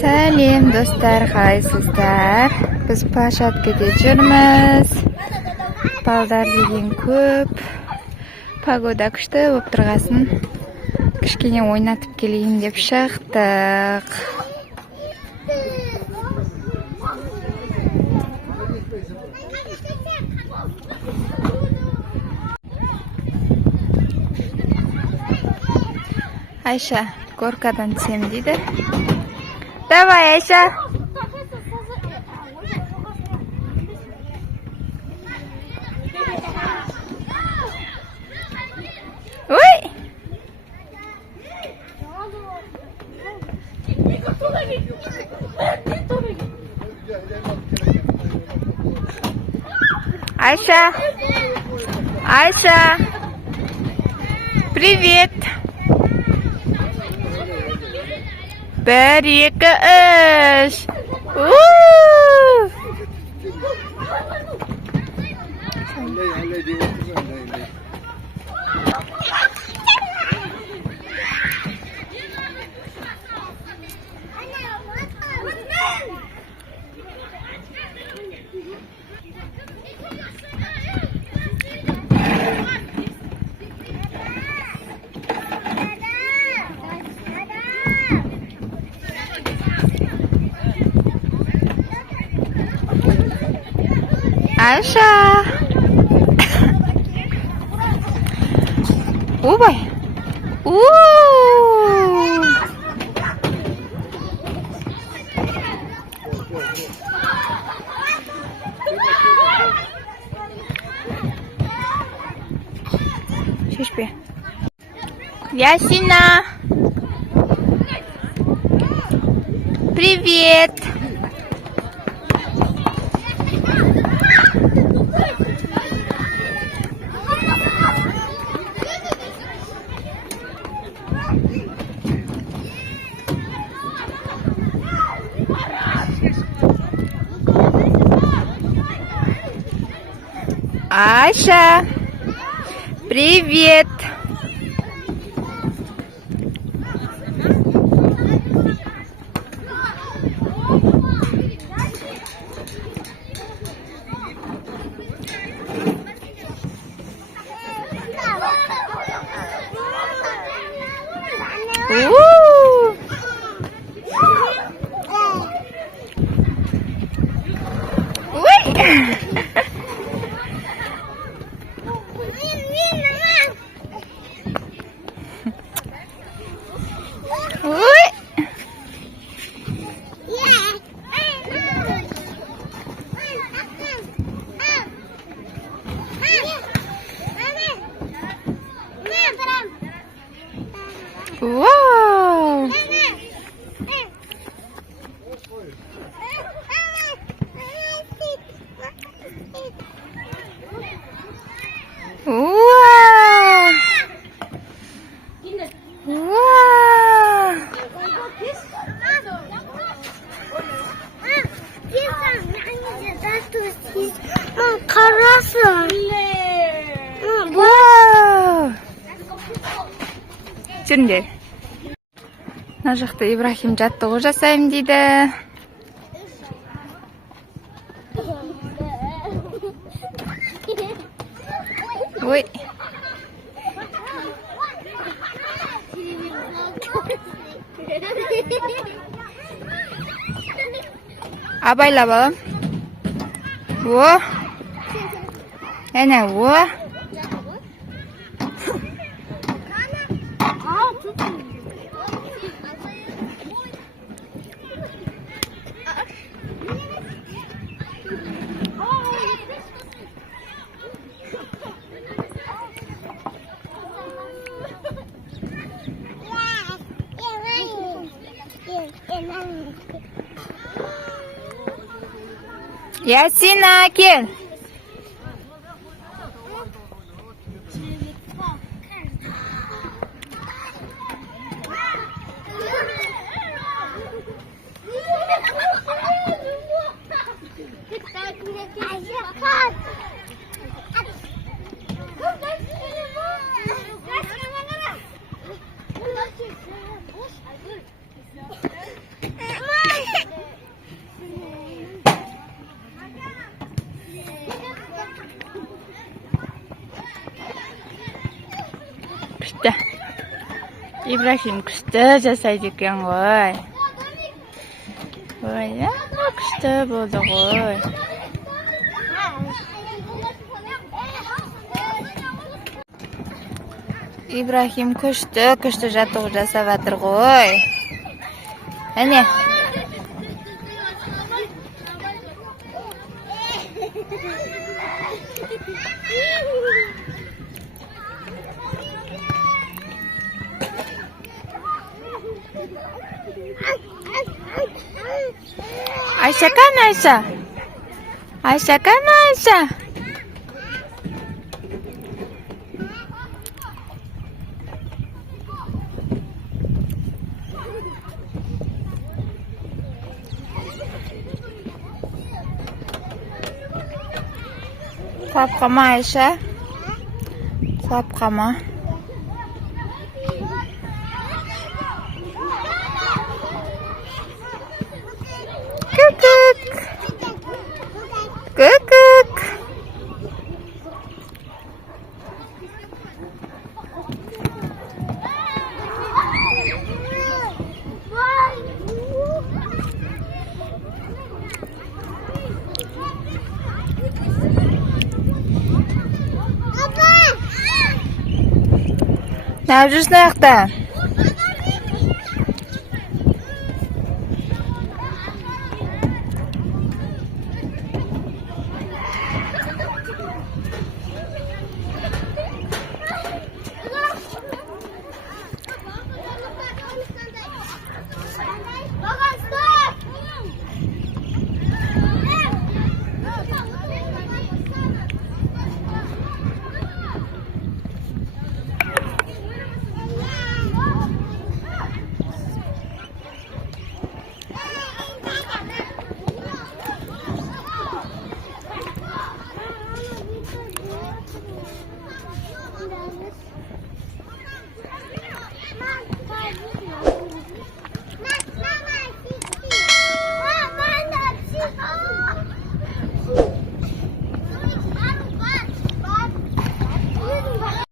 Сәлем достар, қалайсыздар? Біз площадкеде жүрміз. Балдар деген көп. Погода күшті болып тұрғасын. Кішкене ойнатып келейін деп шықтық. Айша горкадан түсем дейді. Давай, Айша. Ой! Айша! Айша! Привет! Bir, iki, üç. Айша! Ой! Шешпе. Ясина! Привет! Айша, привет! Вау! Жүріңдер. Мына жақта Ибрахим жаттығу жасаймын дейді. Ой. Абайла балам. О. Әне, о. Ясина, кел. Ibrohim kuchli jasaydi ekan voy. Voy, kuchli bo'ldi voy. Ibrohim kuchli jatuh jasavatdir voy. Ana. Aisyah kan Aisyah? Aisyah kan Aisyah? Sap qama Aisyah. Sap qama. Kukuk. Kukuk. Ne yapıyorsun ayakta?